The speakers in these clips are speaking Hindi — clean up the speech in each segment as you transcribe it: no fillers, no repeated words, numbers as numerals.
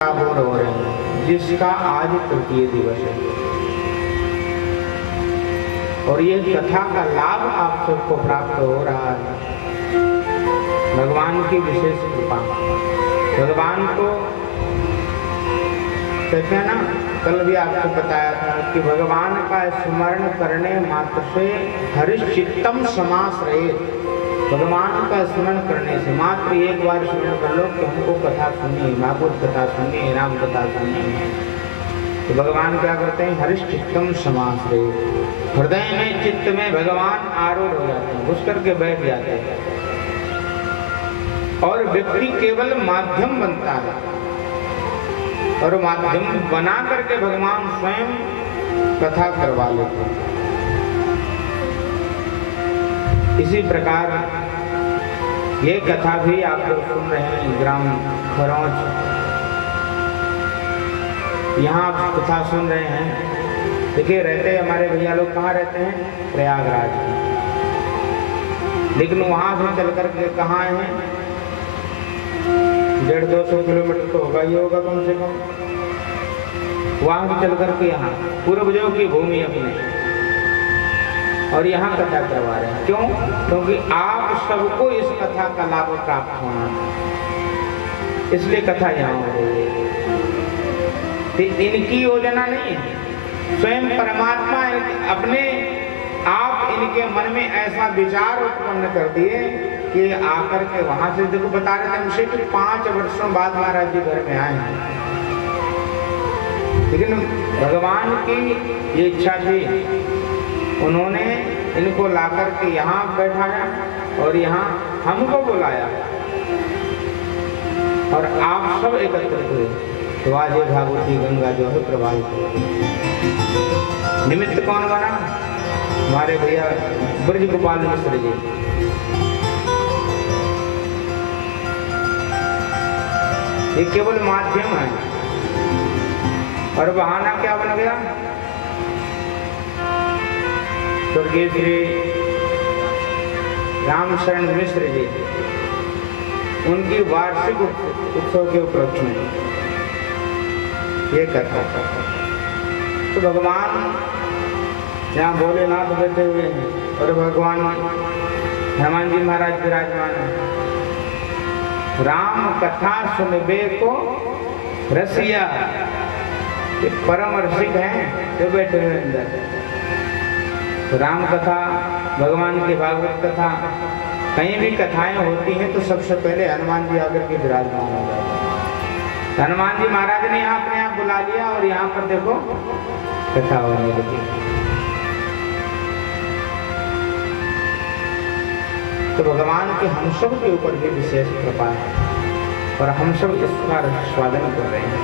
हो रहे हैं, जिसका आज तृतीय दिवस है और ये कथा का लाभ आप सबको प्राप्त हो रहा है। भगवान की विशेष कृपा। भगवान को कहते हैं ना, कल भी आपको बताया था कि भगवान का स्मरण करने मात्र से हरिश्चित्तम समाश्रयेत। भगवान का स्मरण करने से मात्र एक बार स्मरण कर लो कि हमको कथा सुनिए, भागवत कथा सुनिए, राम कथा सुनिए, तो भगवान क्या करते हैं? हरिश्चित्तम समाश्रयेत। हृदय में, चित्त में भगवान आरूढ़ हो जाते हैं, घुस करके बैठ जाते हैं और व्यक्ति केवल माध्यम बनता है और माध्यम बना करके भगवान स्वयं कथा करवा लेते हैं। इसी प्रकार ये कथा भी आप लोग सुन रहे हैं। ग्राम खरौच, यहाँ आप कथा सुन रहे हैं। देखिए, रहते हमारे भैया लोग कहाँ रहते हैं? प्रयागराज में, लेकिन वहाँ से चल करके कहाँ हैं? 150-200 किलोमीटर तो होगा ही होगा कम से कम। वहाँ से चल करके यहाँ पूर्वजों की भूमि अपने और यहाँ कथा करवा रहे हैं। क्यों? क्योंकि आप सबको इस कथा का लाभ प्राप्त होना है, इसलिए कथा यहाँ हो रही है। तो इनकी योजना नहीं है, स्वयं परमात्मा अपने आप इनके मन में ऐसा विचार उत्पन्न कर दिए कि आकर के वहां से, देखो बता रहे थे हमसे कि 5 वर्षों बाद महाराज जी घर में आए हैं, लेकिन भगवान की ये इच्छा थी, उन्होंने इनको लाकर के यहाँ बैठाया और यहाँ हमको बुलाया और आप सब एकत्रित हुए। तो आज ये भागवती गंगा जो है प्रवाहित हुई। निमित्त कौन बना? हमारे भैया ब्रज गोपाल मिश्र जी। ये केवल माध्यम है और बहाना क्या बन गया? स्वर्गीय श्री रामशरण मिश्र जी, उनकी वार्षिक उत्सव के उपलक्ष्य में ये कथा। तो भगवान यहाँ भोलेनाथ बैठे हुए हैं और भगवान हनुमान जी महाराज विराजमान हैं। राम कथा सुनबे को रसिया, ये परम रसिक हैं जो बैठे हुए अंदर। तो राम कथा, भगवान की भागवत कथा, कहीं भी कथाएं होती हैं तो सबसे पहले हनुमान जी आकर के विराजमान हो जाते हैं। हनुमान जी महाराज ने यहाँ अपने आप बुला लिया और यहाँ पर देखो कथा होने लगी। तो भगवान के हम सब के ऊपर भी विशेष कृपा है और हम सब इसका स्वादन कर रहे हैं।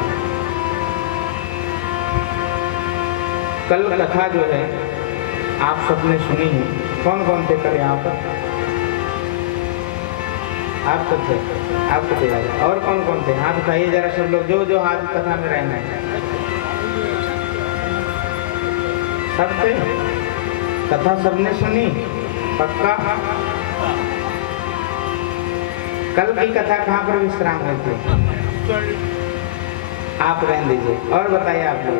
कल कथा जो है आप सबने सुनी है। कौन कौन थे कल यहाँ पर? आप सब थे, आप तो थे। और कौन कौन थे? हाथ उठाइए जरा सब लोग, जो जो हाथ कथा में रहना है। सब थे? कथा सबने सुनी? पक्का? कल की कथा कहाँ पर विश्राम हुई थी? आप रहने दीजिए। और बताइए आप लोग,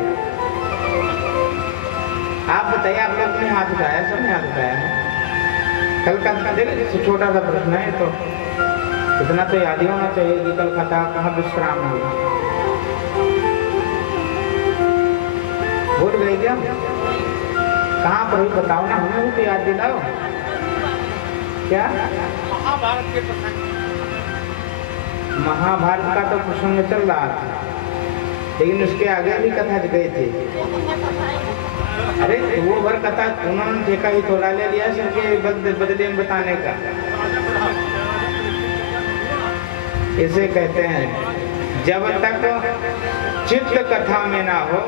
आप बताइए, आप लोग ने हाथ उठाया? सबने हाथ उठाया है? कल का देखिए, छोटा सा प्रश्न है तो इतना तो याद ही होना चाहिए कि कल कथा कहाँ विश्राम हुई। भूल गए क्या? कहाँ पर हुई बताओ ना, हमें भी तो याद दिलाओ। क्या? महाभारत के प्रसंग। महाभारत का तो प्रसंग चल रहा था, लेकिन उसके आगे भी कथा गई थी। अरे वो भर कथा उन्होंने ठेका ही थोड़ा ले लिया सबके बदले में बताने का। इसे कहते हैं जब तक चित्त कथा में ना हो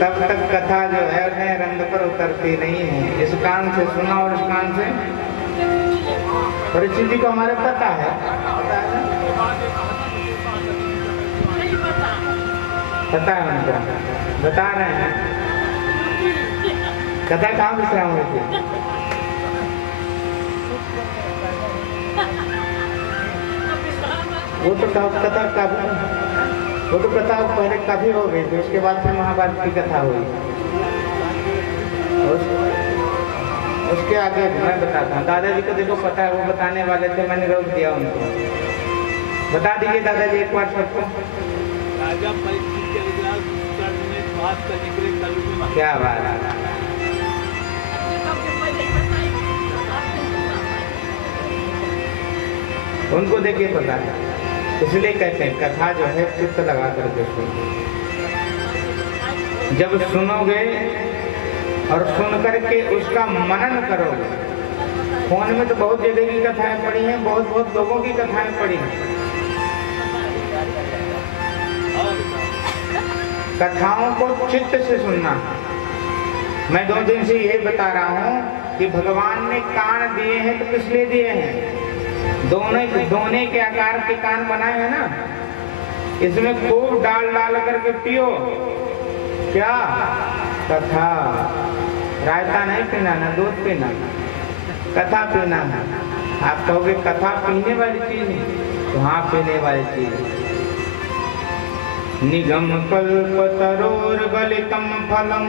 तब तक कथा जो है रंग पर उतरती नहीं है। इस कान से सुना और इस कान से। परीक्षित जी को हमारे पता है, पता है उनका, बता रहे हैं कथा कहाँ विश्राम हुई थी। वो तो कथा काफी, वो तो कथा पहले काफी हो गई थी, उसके बाद फिर महाभारत की कथा हुई। उसके आगे मैं बताता हूँ। दादाजी को देखो पता है, वो बताने वाले थे, मैंने रोक दिया उनको। बता दीजिए दादाजी एक बार सबको। राजा परीक्षित के बात करने के लिए क्या बात है। उनको देखिए पता है, इसलिए कहते हैं कथा जो है चित्त लगा करके सुनो। जब सुनोगे और सुन करके उसका मनन करोगे। फोन में तो बहुत जगह की कथाएं पढ़ी हैं, बहुत लोगों की कथाएं पढ़ी हैं। कथाओं को चित्त से सुनना। मैं 2 दिन से यही बता रहा हूँ कि भगवान ने कान दिए हैं तो किस लिए दिए हैं? दोने के आकार के कान बनाए हैं ना, इसमें खूब डाल करके पियो। क्या? कथा। रायता नहीं पीना, ना दूध पीना, कथा पीना है। आप कहोगे कथा पीने वाली चीज है, तो हाँ पीने वाली चीज। निगम कल्पतरोर्गलितं फलं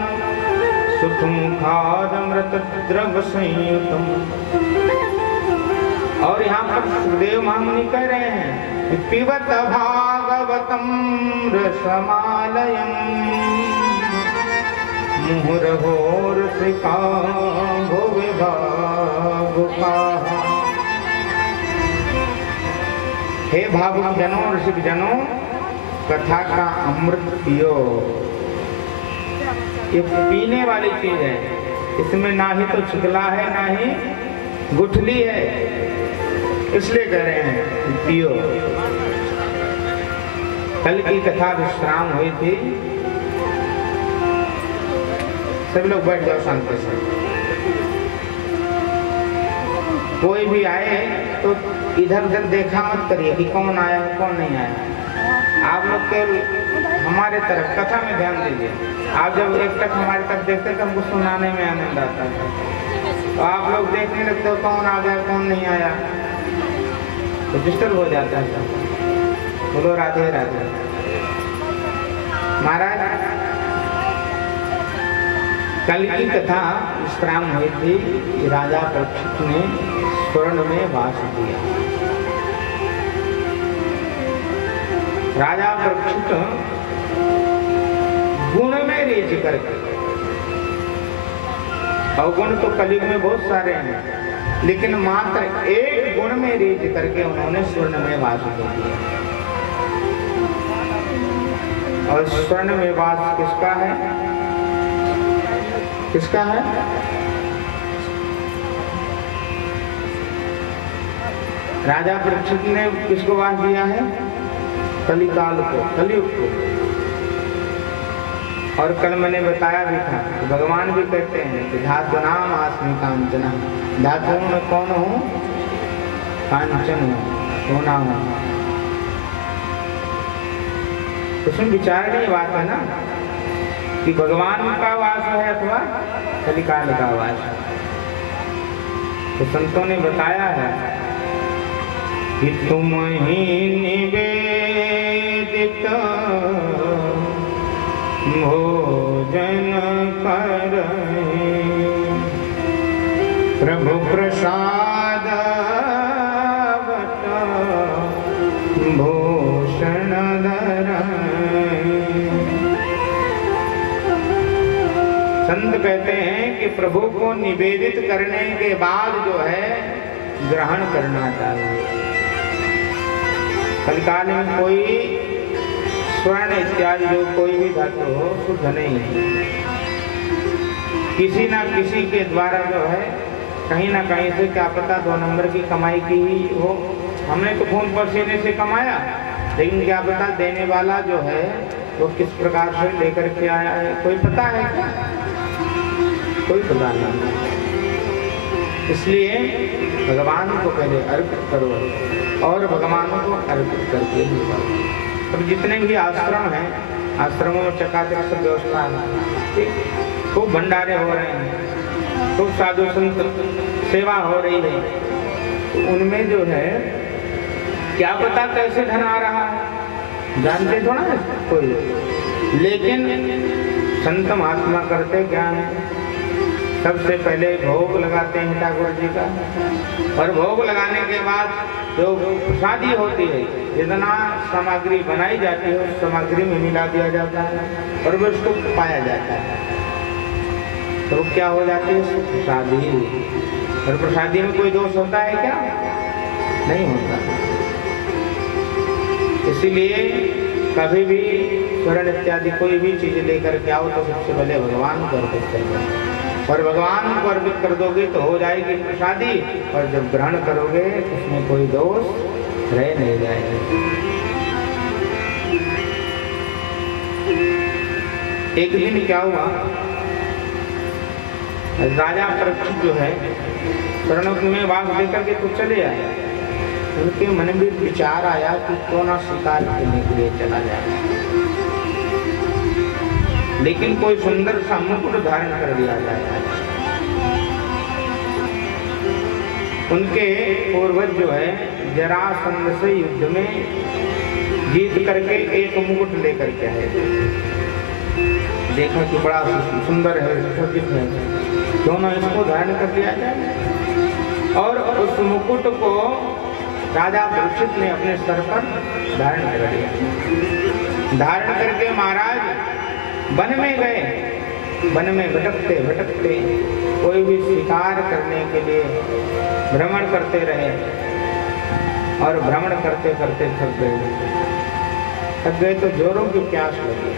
सुखमुखादमृत द्रव संयुतम। और यहाँ पर सुखदेव महामुनि कह रहे हैं पिबत भागवतम रसमालयम् मुहुरहोरसिका भुवि भावुकाः। हे भावुक जनों, ऋषिक जनों, कथा का अमृत पियो। ये पीने वाली चीज है, इसमें ना ही तो छिकला है ना ही गुठली है, इसलिए कह रहे हैं पियो। कल की कथा विश्राम हुई थी, सब लोग बैठ जाओ शांति से। कोई भी आए तो इधर उधर देखा मत करिए कि कौन आया कौन नहीं आया। आप लोग केवल हमारे तरफ कथा में ध्यान दीजिए। आप जब एक तक हमारे तरफ देखते तो हमको सुनाने में आनंद आता था, तो आप लोग देखने लगते हो कौन आ गया कौन नहीं आया, तो डिस्टर्ब हो जाता था। बोलो राधे राधे। महाराज कल की कथा विश्राम हुई थी। राजा परीक्षित ने स्वर्ण में वास दिया। राजा परीक्षित गुण में रीझ करके, अवगुण तो कलयुग में बहुत सारे हैं, लेकिन मात्र एक गुण में रीझ करके उन्होंने स्वर्ण में वास दिया। और स्वर्ण में वास किसका है? किसका है? राजा परीक्षित ने किसको वास दिया है? कलिकाल को, कलयुग को। और कल मैंने बताया भी था, भगवान भी कहते हैं कि धातु नाम आस्मि कांचना। धातुओं में कौन हूँ? कांचन हूँ, सोना हूँ। इसमें विचारणीय बात है ना कि भगवान का वास है अथवा कलिकाल का वास। तो संतों ने बताया है कि तुम ही निवेदित भोजन कर प्रभु प्रसाद भूषण धर। संत कहते हैं कि प्रभु को निवेदित करने के बाद जो है ग्रहण करना चाहिए। कलिकाल में कोई स्वर्ण इत्यादि जो कोई भी धातु हो शुद्ध नहीं है। किसी ना किसी के द्वारा जो है कहीं ना कहीं से, क्या पता 2 नंबर की कमाई की ही हो। हमने तो खून पसीने से कमाया, लेकिन क्या पता देने वाला जो है वो किस प्रकार से लेकर के आया है, कोई पता है क्या? कोई पता नहीं। इसलिए भगवान को पहले अर्पित करो और भगवान को अर्पित करके ही करो। अब जितने भी आश्रम हैं, आश्रमों में चकाचक सब व्यवस्था है, खूब भंडारे हो रहे हैं, खूब साधु संत सेवा हो रही है। तो उनमें जो है क्या पता कैसे धन आ रहा है, जानते थोड़ा ना कोई। लेकिन संत महात्मा करते क्या है, सबसे पहले भोग लगाते हैं ठाकुर जी का, और भोग लगाने के बाद जो प्रसादी होती है, जितना सामग्री बनाई जाती है उस सामग्री में मिला दिया जाता है और वो उसको पाया जाता है, तो क्या हो जाती है प्रसादी। और प्रसादी में कोई दोष होता है क्या? नहीं होता। इसीलिए कभी भी स्वर्ण इत्यादि कोई भी चीज लेकर के आओ तो सबसे पहले भगवान को अर्पित करना, और भगवान को अर्पित कर दोगे तो हो जाएगी प्रसादी, और जब ग्रहण करोगे उसमें कोई दोष रह नहीं जाएगा। एक दिन क्या हुआ, राजा परीक्षित जो है स्वर्ण में वास लेकर के तो चले आए, उनके मन में विचार आया कि क्यों ना शिकार करने के लिए चला जाए, लेकिन कोई सुंदर सा मुकुट धारण कर दिया जाए। उनके पूर्वज जो है जरासंध से युद्ध में जीत करके एक मुकुट लेकर के आए, देखा कि बड़ा सुंदर है, सुसज्जित है, क्यों ना इसको धारण कर लिया जाए। और उस मुकुट को राजा परीक्षित ने अपने सर पर धारण कर लिया। धारण करके महाराज वन में गए, वन में भटकते भटकते कोई भी शिकार करने के लिए भ्रमण करते रहे, और भ्रमण करते करते थक गए तो जोरों की प्यास लगी।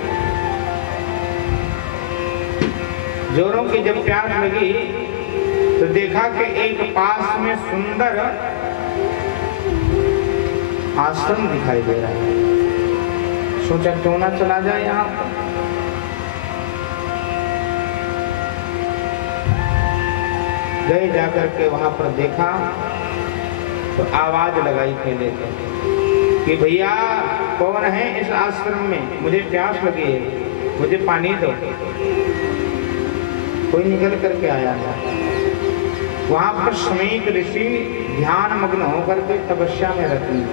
जोरों की जब प्यास लगी तो देखा कि एक पास में सुंदर आश्रम दिखाई दे रहा है, सोचा क्यों ना चला जाए यहाँ पर। गए जाकर के वहां पर देखा तो आवाज लगाई पहले कि भैया कौन है इस आश्रम में, मुझे प्यास लगी है, मुझे पानी दो। कोई निकल करके आया था। वहां पर समीप ऋषि ध्यान मग्न होकर के तपस्या में रहते हैं।